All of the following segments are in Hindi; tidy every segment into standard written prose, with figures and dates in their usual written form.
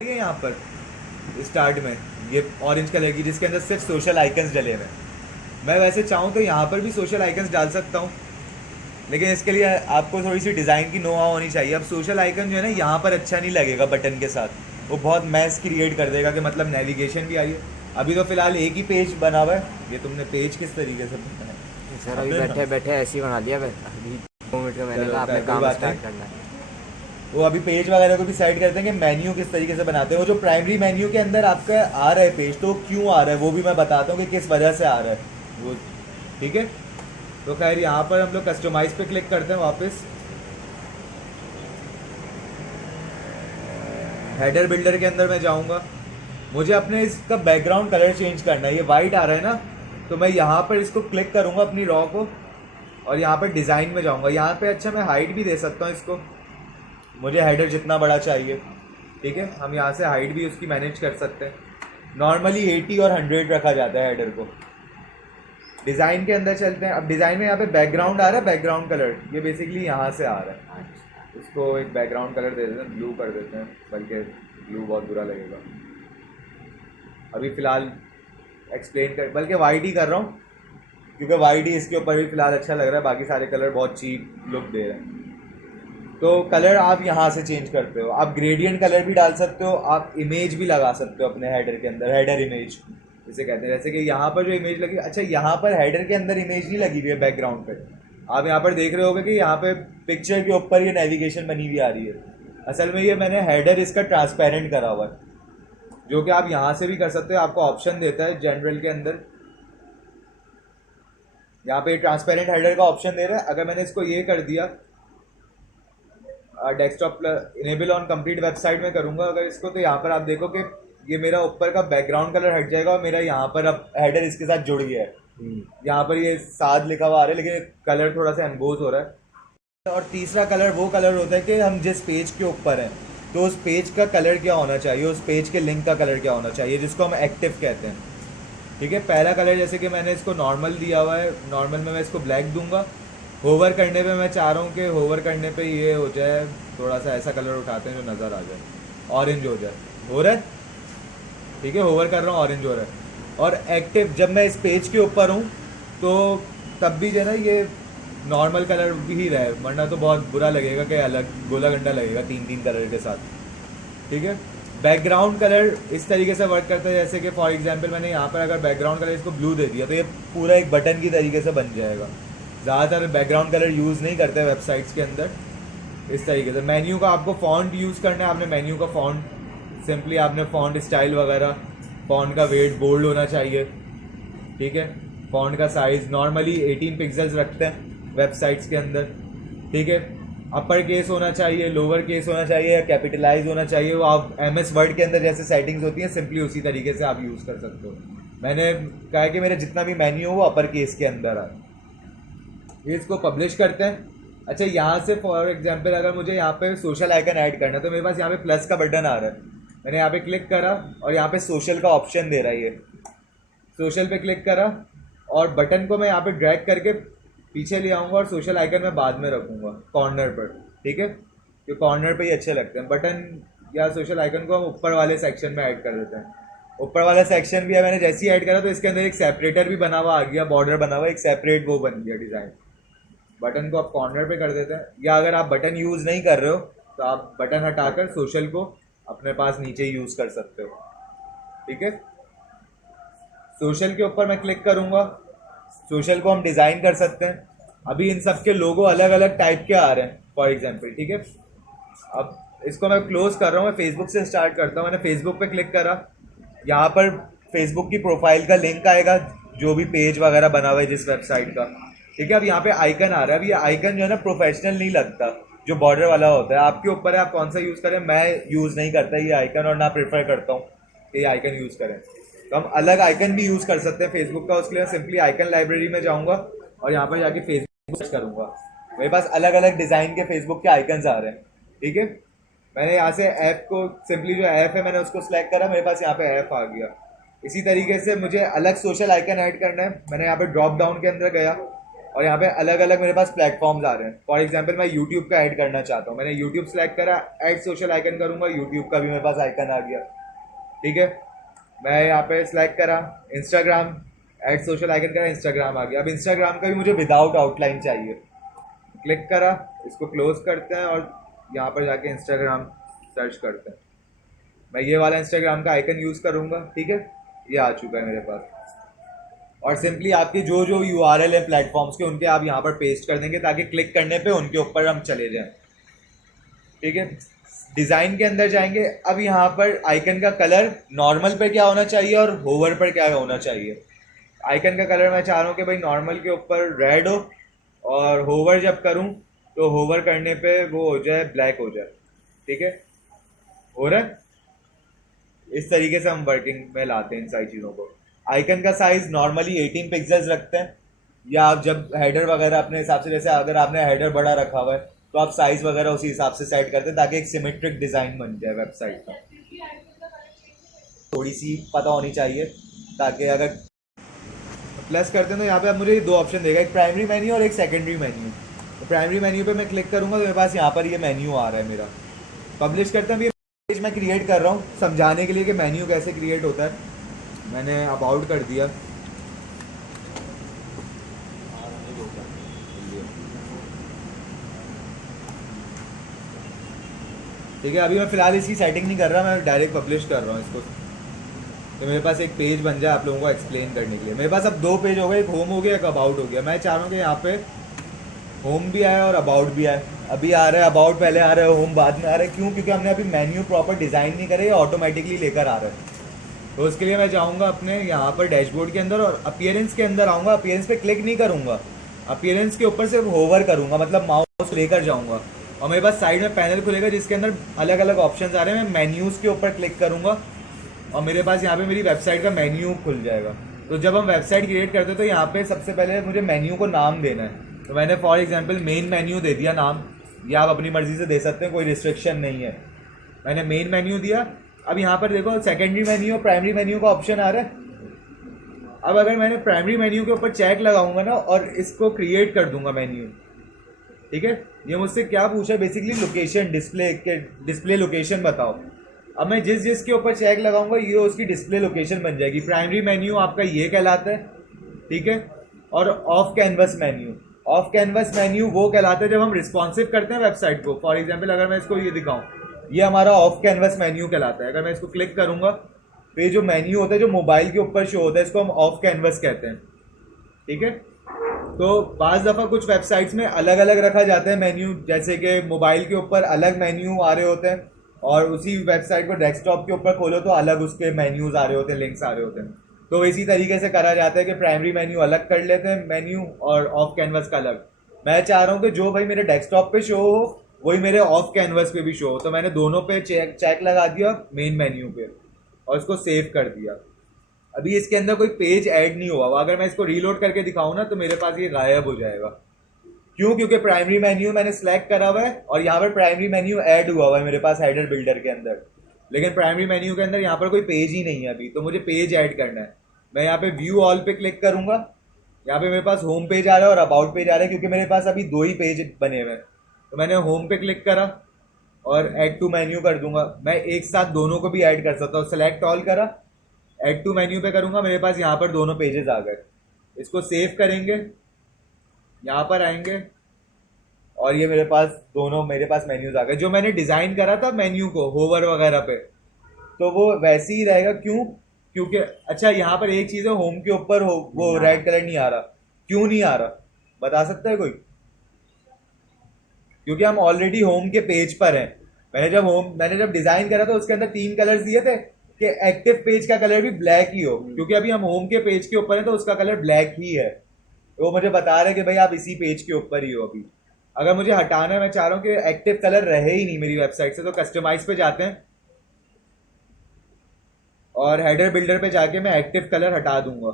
ये यहाँ पर स्टार्ट में ये ऑरेंज कलर की जिसके अंदर सिर्फ सोशल आइकन्स डले हुए हैं। मैं वैसे चाहूँ तो यहाँ पर भी सोशल आइकन्स डाल सकता हूँ, लेकिन इसके लिए आपको थोड़ी सी डिज़ाइन की नोहा होनी चाहिए। अब सोशल आइकन जो है ना यहाँ पर अच्छा नहीं लगेगा बटन के साथ, वो बहुत मैस क्रिएट कर देगा कि मतलब नेविगेशन भी आई है। अभी तो फिलहाल एक ही पेज बना हुआ है। ये तुमने पेज किस तरीके से बनाया है? सर अभी अपने बैठे बैठे ऐसे ही बना दिया अभी 2 मिनट का मैंने चलो कहा आपने कोई काम बात नहीं। स्टार्ट करना है। वो अभी पेज वगैरह को भी साइड करते हैं कि मेन्यू किस तरीके से बनाते हैं। वो जो प्राइमरी मेन्यू के अंदर आपका आ रहा है पेज, तो क्यों आ रहा है वो भी मैं बताता हूँ कि किस वजह से आ रहा है वो। ठीक है, तो खैर यहाँ पर हम लोग कस्टमाइज पे क्लिक करते हैं वापस। हेडर बिल्डर के अंदर मैं जाऊँगा, मुझे अपने इसका बैकग्राउंड कलर चेंज करना है। ये वाइट आ रहा है ना, तो मैं यहाँ पर इसको क्लिक करूँगा अपनी रॉ को, और यहाँ पर डिज़ाइन में जाऊँगा। यहाँ पे अच्छा मैं हाइट भी दे सकता हूँ इसको, मुझे हेडर जितना बड़ा चाहिए। ठीक है, हम यहाँ से हाइट भी उसकी मैनेज कर सकते हैं। नॉर्मली 80 और 100 रखा जाता है हेडर को। डिज़ाइन के अंदर चलते हैं। अब डिज़ाइन में यहाँ पे बैकग्राउंड आ रहा है, बैकग्राउंड कलर ये बेसिकली यहाँ से आ रहा है। इसको एक बैकग्राउंड कलर दे देते हैं, ब्लू कर देते हैं, बल्कि ब्लू बहुत बुरा लगेगा। अभी फ़िलहाल एक्सप्लेन कर, बल्कि वाइट ही कर रहा हूँ, क्योंकि वाइट ही इसके ऊपर भी फ़िलहाल अच्छा लग रहा है। बाकी सारे कलर बहुत चीप लुक दे रहे हैं। तो कलर आप यहाँ से चेंज करते हो। आप ग्रेडियंट कलर भी डाल सकते हो, आप इमेज भी लगा सकते हो अपने हेडर के अंदर, हेडर इमेज जिसे कहते हैं। जैसे कि यहाँ पर जो इमेज लगी, अच्छा यहाँ पर हेडर के अंदर इमेज नहीं लगी हुई है बैकग्राउंड पे। आप यहाँ पर देख रहे होगे कि यहाँ पे पिक्चर के ऊपर ये नेविगेशन बनी हुई आ रही है। असल में ये मैंने हेडर इसका ट्रांसपेरेंट करा हुआ है, जो कि आप यहाँ से भी कर सकते हो। आपको ऑप्शन देता है जनरल के अंदर, यहाँ पे ट्रांसपेरेंट हेडर का ऑप्शन दे रहा है। अगर मैंने इसको ये कर दिया, desktop enable on complete website में करूंगा अगर इसको, तो यहाँ पर आप देखो कि ये मेरा ऊपर का बैकग्राउंड कलर हट जाएगा और मेरा यहाँ पर अब हेडर इसके साथ जुड़ गया है। यहाँ पर ये साद लिखा हुआ आ रहा है, लेकिन कलर थोड़ा सा एम्बोज हो रहा है। और तीसरा कलर वो कलर होता है कि हम जिस पेज के ऊपर हैं, तो उस पेज का कलर क्या होना चाहिए, उस पेज के लिंक का कलर क्या होना चाहिए, जिसको हम एक्टिव कहते हैं। ठीक है, पहला कलर जैसे कि मैंने इसको नॉर्मल दिया हुआ है, नॉर्मल में मैं इसको ब्लैक दूंगा। होवर करने पे मैं चाह रहा हूँ कि होवर करने पे ये हो जाए, थोड़ा सा ऐसा कलर उठाते हैं जो नज़र आ जाए, ऑरेंज हो जाए। हो रहा है? ठीक है, होवर कर रहा हूँ, ऑरेंज हो रहा है। और एक्टिव जब मैं इस पेज के ऊपर हूँ, तो तब भी जो है ना ये नॉर्मल कलर भी ही रहे, वरना तो बहुत बुरा लगेगा कि अलग गोला गंडा लगेगा 3-3 कलर के साथ। ठीक है, बैकग्राउंड कलर इस तरीके से वर्क करता है, जैसे कि फॉर एग्जांपल मैंने यहाँ पर अगर बैकग्राउंड कलर इसको ब्लू दे दिया, तो ये पूरा एक बटन की तरीके से बन जाएगा। ज़्यादातर बैकग्राउंड कलर यूज़ नहीं करते वेबसाइट्स के अंदर इस तरीके से। मेन्यू का आपको फ़ॉन्ट यूज़ करना है। आपने मेन्यू का फ़ॉन्ट सिंपली आपने फ़ॉन्ट स्टाइल वगैरह, फ़ॉन्ट का वेट बोल्ड होना चाहिए। ठीक है, फ़ॉन्ट का साइज़ नॉर्मली 18 पिक्सल्स रखते हैं वेबसाइट्स के अंदर। ठीक है, अपर केस होना चाहिए, लोअर केस होना चाहिए, या कैपिटलाइज होना चाहिए। वो आप MS वर्ड के अंदर जैसे सेटिंग्स होती हैं, सिंपली उसी तरीके से आप यूज़ कर सकते हो। मैंने कहा कि मेरा जितना भी मेन्यू हो वो अपर केस के अंदर आए। ये इसको पब्लिश करते हैं। अच्छा, यहाँ से फॉर एग्जांपल अगर मुझे यहाँ पे सोशल आइकन ऐड करना है, तो मेरे पास यहाँ पे प्लस का बटन आ रहा है। मैंने यहाँ पे क्लिक करा और यहाँ पे सोशल का ऑप्शन दे रहा है। ये सोशल पे क्लिक करा और बटन को मैं यहाँ पे ड्रैग करके पीछे ले आऊँगा और सोशल आइकन मैं बाद में रखूँगा कॉर्नर पर। ठीक है, तो कॉर्नर पर ही अच्छे लगते हैं। बटन या सोशल आइकन को हम ऊपर वाले सेक्शन में ऐड कर देते हैं। ऊपर वाला सेक्शन भी है, मैंने जैसे ही ऐड करा तो इसके अंदर एक सेपरेटर भी बना हुआ आ गया, बॉर्डर बना हुआ, एक सेपरेट वो बन गया डिज़ाइन। बटन को आप कॉर्नर पे कर देते हैं, या अगर आप बटन यूज़ नहीं कर रहे हो तो आप बटन हटाकर सोशल को अपने पास नीचे यूज़ कर सकते हो। ठीक है, सोशल के ऊपर मैं क्लिक करूँगा, सोशल को हम डिज़ाइन कर सकते हैं। अभी इन सब के लोगो अलग अलग टाइप के आ रहे हैं फॉर एग्जाम्पल। ठीक है, अब इसको मैं क्लोज कर रहा हूँ, मैं फेसबुक से स्टार्ट करता हूँ। मैंने फेसबुक पे क्लिक करा, यहाँ पर फेसबुक की प्रोफाइल का लिंक आएगा, जो भी पेज वगैरह बना हुआ है जिस वेबसाइट का। ठीक है, अब यहाँ पे आइकन आ रहा है। अब ये आइकन जो है ना प्रोफेशनल नहीं लगता, जो बॉर्डर वाला होता है। आपके ऊपर है आप कौन सा यूज़ करें। मैं यूज़ नहीं करता ये आइकन, और ना प्रेफर करता हूँ कि ये आइकन यूज़ करें। तो हम अलग आइकन भी यूज़ कर सकते हैं फेसबुक का। उसके लिए मैं सिंपली आइकन लाइब्रेरी में जाऊँगा और यहाँ पर जाके फेसबुक सर्च करूँगा। मेरे पास अलग अलग डिज़ाइन के फेसबुक के आइकन्स आ रहे हैं। ठीक है, मैंने यहाँ से ऐप को सिंपली जो ऐप है मैंने उसको सिलेक्ट करा, मेरे पास यहाँ पे ऐप आ गया। इसी तरीके से मुझे अलग सोशल आइकन ऐड करना है। मैंने यहाँ पे ड्रॉप डाउन के अंदर गया, और यहाँ पे अलग अलग मेरे पास प्लेटफॉर्म्स आ रहे हैं। फॉर एग्जांपल मैं यूट्यूब का ऐड करना चाहता हूँ, मैंने यूट्यूब सेलेक्ट करा, ऐड सोशल आइकन करूंगा, यूट्यूब का भी मेरे पास आइकन आ गया। ठीक है, मैं यहाँ पे सिलेक्ट करा इंस्टाग्राम, ऐड सोशल आइकन करा, इंस्टाग्राम आ गया। अब इंस्टाग्राम का भी मुझे विदाउट आउटलाइन चाहिए, क्लिक करा, इसको क्लोज करते हैं और यहाँ पर जाके इंस्टाग्राम सर्च करते हैं। मैं ये वाला इंस्टाग्राम का आइकन यूज़ करूँगा। ठीक है, ये आ चुका है मेरे पास। और सिंपली आपके जो जो यूआरएल है प्लेटफॉर्म्स के, उनके आप यहाँ पर पेस्ट कर देंगे ताकि क्लिक करने पे उनके ऊपर हम चले जाएं। ठीक है, डिज़ाइन के अंदर जाएंगे। अब यहाँ पर आइकन का कलर नॉर्मल पे क्या होना चाहिए और होवर पर क्या होना चाहिए। आइकन का कलर मैं चाह रहा हूँ कि भाई नॉर्मल के ऊपर रेड हो, और होवर जब करूँ तो होवर करने पे वो हो जाए ब्लैक हो जाए। ठीक है, हो रहा है। इस तरीके से हम वर्किंग में लाते हैं इन सारी चीज़ों को। आइकन का साइज नॉर्मली 18 पिक्सेल्स रखते हैं, या आप जब हेडर वगैरह अपने हिसाब से, जैसे अगर आपने हेडर बड़ा रखा हुआ है तो आप साइज वगैरह उसी हिसाब से सेट करते हैं ताकि एक सिमेट्रिक डिज़ाइन बन जाए वेबसाइट का। थोड़ी सी पता होनी चाहिए ताकि अगर प्लस करते हैं तो यहाँ पे आप मुझे दो ऑप्शन देगा, एक प्राइमरी मेन्यू और एक सेकेंडरी मेन्यू। तो प्राइमरी मेन्यू पे मैं क्लिक करूँगा तो मेरे पास यहाँ पर ये मेन्यू आ रहा है मेरा। पब्लिश करते हैं। ये पेज मैं क्रिएट कर रहा हूँ समझाने के लिए कि मेन्यू कैसे क्रिएट होता है। मैंने अबाउट कर दिया, ठीक है। अभी मैं फ़िलहाल इसकी सेटिंग नहीं कर रहा, मैं डायरेक्ट पब्लिश कर रहा हूँ इसको, तो मेरे पास एक पेज बन जाए आप लोगों को एक्सप्लेन करने के लिए। मेरे पास अब दो पेज हो गए, एक होम हो गया, एक अबाउट हो गया। मैं चाह रहा हूँ कि यहाँ पे होम भी आए और अबाउट भी आए। अभी आ रहा है अबाउट पहले आ रहा है, होम बाद में आ रहा है। क्यों? क्योंकि हमने अभी मेन्यू प्रॉपर डिज़ाइन नहीं करे, ऑटोमेटिकली लेकर आ रहा है। तो उसके लिए मैं जाऊँगा अपने यहाँ पर डैशबोर्ड के अंदर और अपीयरेंस के अंदर आऊँगा। अपीयरेंस पे क्लिक नहीं करूँगा, अपीयरेंस के ऊपर सिर्फ होवर करूँगा, मतलब माउस लेकर जाऊँगा और मेरे पास साइड में पैनल खुलेगा जिसके अंदर अलग अलग ऑप्शंस आ रहे हैं। मैं मेन्यूज़ के ऊपर क्लिक करूँगा और मेरे पास यहाँ पे मेरी वेबसाइट का मेन्यू खुल जाएगा। तो जब हम वेबसाइट क्रिएट करते हैं तो यहाँ पे सबसे पहले मुझे मेन्यू को नाम देना है। तो मैंने फॉर एग्जांपल मेन मेन्यू दे दिया नाम, या आप अपनी मर्जी से दे सकते हैं, कोई रिस्ट्रिक्शन नहीं है। मैंने मेन मेन्यू दिया। अब यहाँ पर देखो सेकेंडरी मेन्यू और प्राइमरी मेन्यू का ऑप्शन आ रहा है। अब अगर मैंने प्राइमरी मेन्यू के ऊपर चेक लगाऊंगा ना और इसको क्रिएट कर दूंगा मेन्यू, ठीक है। ये मुझसे क्या पूछा है बेसिकली, लोकेशन डिस्प्ले लोकेशन बताओ। अब मैं जिस जिस के ऊपर चेक लगाऊंगा ये उसकी डिस्प्ले लोकेशन बन जाएगी। प्राइमरी मेन्यू आपका ये कहलाता है, ठीक है। और of canvas menu, of canvas menu वो कहलाता है जब हम रिस्पॉन्सिव करते हैं वेबसाइट को। फॉर एग्जांपल अगर मैं इसको ये दिखाऊं, ये हमारा ऑफ कैनवस मेन्यू कहलाता है। अगर मैं इसको क्लिक करूंगा तो ये जो मेन्यू होता है जो मोबाइल के ऊपर शो होता है, इसको हम ऑफ कैनवस कहते हैं, ठीक है। तो बाज़ दफ़ा कुछ वेबसाइट्स में अलग अलग रखा जाता है मेन्यू, जैसे कि मोबाइल के ऊपर अलग मेन्यू आ रहे होते हैं और उसी वेबसाइट को डेस्कटॉप के ऊपर खोलो तो अलग उसके मेन्यूज़ आ रहे होते हैं, लिंक्स आ रहे होते हैं। तो इसी तरीके से करा जाता है कि प्राइमरी मेन्यू अलग कर लेते हैं मेन्यू और ऑफ कैनवस का अलग। मैं चाह रहा हूँ कि जो भाई मेरे डेस्कटॉप पे शो हो वही मेरे ऑफ कैनवस पे भी शो हो। तो मैंने दोनों पे चेक लगा दिया मेन मेन्यू पे और इसको सेव कर दिया। अभी इसके अंदर कोई पेज ऐड नहीं हुआ। अगर मैं इसको रीलोड करके दिखाऊं ना तो मेरे पास ये गायब हो जाएगा। क्यों? क्योंकि प्राइमरी मेन्यू मैंने सेलेक्ट करा हुआ है और यहाँ पर प्राइमरी मेन्यू ऐड हुआ है मेरे पास हेडर बिल्डर के अंदर, लेकिन प्राइमरी मेन्यू के अंदर यहाँ पर कोई पेज ही नहीं है अभी। तो मुझे पेज ऐड करना है। मैं यहाँ पे व्यू ऑल पे क्लिक करूंगा, यहाँ पे मेरे पास होम पेज आ रहा है और अबाउट पेज आ रहा है, क्योंकि मेरे पास अभी दो ही पेज बने हुए हैं। तो मैंने होम पे क्लिक करा और ऐड टू मेन्यू कर दूंगा। मैं एक साथ दोनों को भी ऐड कर सकता हूँ। सेलेक्ट ऑल करा, ऐड टू मेन्यू पे करूंगा, मेरे पास यहाँ पर दोनों पेजेस आ गए। इसको सेव करेंगे, यहाँ पर आएंगे और ये मेरे पास मेन्यूज आ गए। जो मैंने डिज़ाइन करा था मेन्यू को होवर वगैरह पे, तो वो वैसे ही रहेगा। क्यों? क्योंकि अच्छा यहाँ पर एक चीज़ है, होम के ऊपर वो रेड कलर नहीं आ रहा। क्यों नहीं आ रहा बता सकता है कोई? क्योंकि हम ऑलरेडी होम के पेज पर हैं। मैंने जब डिज़ाइन करा था उसके अंदर 3 कलर्स दिए थे कि एक्टिव पेज का कलर भी ब्लैक ही हो। क्योंकि अभी हम होम के पेज के ऊपर हैं तो उसका कलर ब्लैक ही है। तो वो मुझे बता रहे हैं कि भाई आप इसी पेज के ऊपर ही हो अभी। अगर मुझे हटाना है, मैं चाह रहा हूँ कि एक्टिव कलर रहे ही नहीं मेरी वेबसाइट से, तो कस्टमाइज पे जाते हैं और हेडर बिल्डर पे जाके मैं एक्टिव कलर हटा दूंगा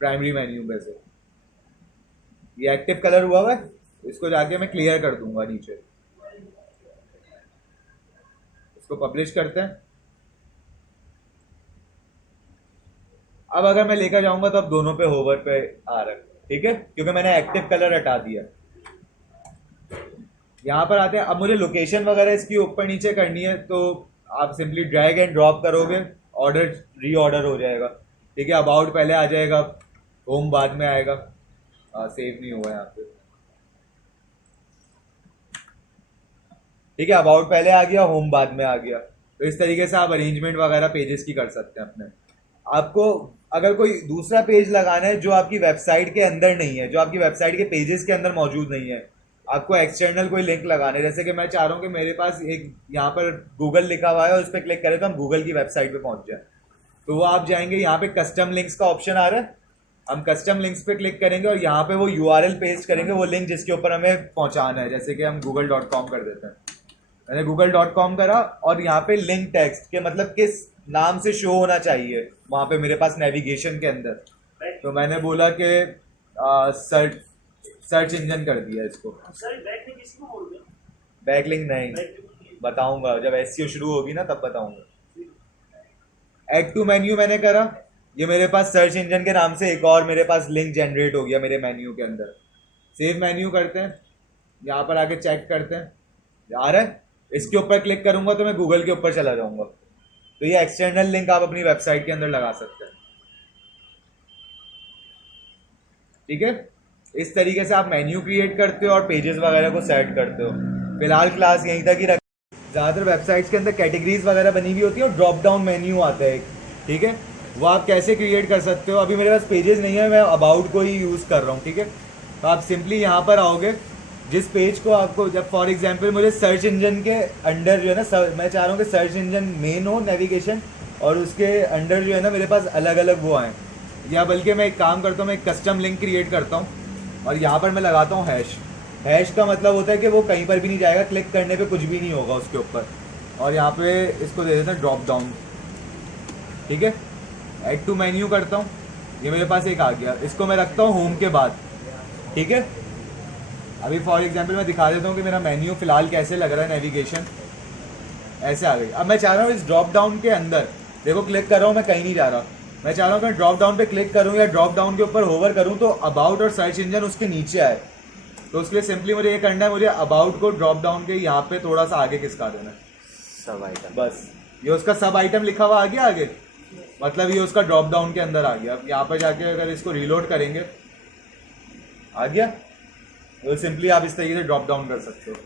प्राइमरी मेन्यू पे से। ये एक्टिव कलर हुआ है, इसको जाके मैं क्लियर कर दूंगा नीचे। इसको पब्लिश करते हैं। अब अगर मैं लेकर जाऊंगा तो अब दोनों पे होवर पे आ रहा है। ठीक है, क्योंकि मैंने एक्टिव कलर हटा दिया। यहाँ पर आते हैं, अब मुझे लोकेशन वगैरह इसकी ऊपर नीचे करनी है, तो आप सिंपली ड्रैग एंड ड्रॉप करोगे, ऑर्डर रीऑर्डर हो जाएगा। ठीक है, अबाउट पहले आ जाएगा, होम बाद में आएगा। सेव नहीं हुआ यहाँ पे। ठीक है, अबाउट पहले आ गया, होम बाद में आ गया। तो इस तरीके से आप अरेंजमेंट वगैरह पेजेस की कर सकते हैं अपने। आपको अगर कोई दूसरा पेज लगाना है जो आपकी वेबसाइट के अंदर नहीं है, जो आपकी वेबसाइट के पेजेस के अंदर मौजूद नहीं है, आपको एक्सटर्नल कोई लिंक लगाना है, जैसे कि मैं चाह रहा हूँ कि मेरे पास एक यहाँ पर गूगल लिखा हुआ है और उस पर क्लिक करें तो हम गूगल की वेबसाइट पे पहुंच जाए। तो वो आप जाएंगे, यहाँ पे कस्टम लिंक्स का ऑप्शन आ रहा है, हम कस्टम लिंक्स पे क्लिक करेंगे और यहाँ पे वो URL पेस्ट करेंगे, वो लिंक जिसके ऊपर हमें पहुंचाना है। जैसे कि हम google.com कर देते हैं, मैंने google.com करा और यहाँ पे लिंक टेक्स्ट के मतलब किस नाम से शो होना चाहिए वहाँ पे मेरे पास नेविगेशन के अंदर, तो मैंने बोला कि सर्च इंजन कर दिया इसको। बैकलिंक नहीं, बताऊंगा जब SEO शुरू होगी ना तब बताऊंगा। ऐड टू मेन्यू मैंने करा, ये मेरे पास सर्च इंजन के नाम से एक और मेरे पास लिंक जनरेट हो गया मेरे मेन्यू के अंदर। सेव मेन्यू करते हैं, यहाँ पर आके चेक करते हैं, आ रहा है। इसके ऊपर क्लिक करूंगा तो मैं गूगल के ऊपर चला जाऊंगा। तो ये एक्सटर्नल लिंक आप अपनी वेबसाइट के अंदर लगा सकते हैं। ठीक है, इस तरीके से आप मेन्यू क्रिएट करते हो और पेजेस वगैरह को सेट करते हो। फिलहाल क्लास यहीं तक ही रख। ज़्यादातर वेबसाइट्स के अंदर कैटेगरीज वगैरह बनी हुई होती है और ड्रॉप डाउन मेन्यू आता है, ठीक है, वो आप कैसे क्रिएट कर सकते हो। अभी मेरे पास पेजेस नहीं है, मैं अबाउट को ही यूज़ कर रहा हूँ। ठीक है, तो आप सिंपली यहाँ पर आओगे, जिस पेज को आपको, जब फॉर एग्जांपल मुझे सर्च इंजन के अंडर जो है ना, मैं चाह रहा हूँ कि सर्च इंजन मेन हो नेविगेशन और उसके अंडर जो है ना मेरे पास अलग अलग वो आए, या बल्कि मैं एक काम करता हूँ, मैं एक कस्टम लिंक क्रिएट करता हूँ और यहाँ पर मैं लगाता हूँ हैश। हैश का मतलब होता है कि वो कहीं पर भी नहीं जाएगा, क्लिक करने पे कुछ भी नहीं होगा उसके ऊपर। और यहाँ पे इसको दे देता हूँ ड्रॉप डाउन। ठीक है, ऐड टू मेन्यू करता हूँ, ये मेरे पास एक आ गया, इसको मैं रखता हूँ होम के बाद। ठीक है, अभी फॉर एग्जांपल मैं दिखा देता हूँ कि मेरा मेन्यू फिलहाल कैसे लग रहा है, नेविगेशन ऐसे आ गई। अब मैं चाह रहा हूँ इस ड्रॉप डाउन के अंदर, देखो क्लिक कर रहा हूँ, मैं कहीं नहीं जा रहा, मैं चाह रहा हूँ कि ड्रॉप डाउन पे क्लिक करूँ या ड्रॉप डाउन के ऊपर होवर करूँ तो अबाउट और सर्च इंजन उसके नीचे आए। तो उसके लिए सिंपली मुझे ये करना है, मुझे अबाउट को ड्रॉप डाउन के यहाँ पे थोड़ा सा आगे खिसका देना है, सब आइटम। बस ये उसका सब आइटम लिखा हुआ आ गया आगे, मतलब ये उसका ड्रॉप डाउन के अंदर आ गया। अब यहाँ पर जाके अगर इसको रीलोड करेंगे, आ गया, तो सिंपली आप इस तरीके से ड्रॉप डाउन कर सकते हो।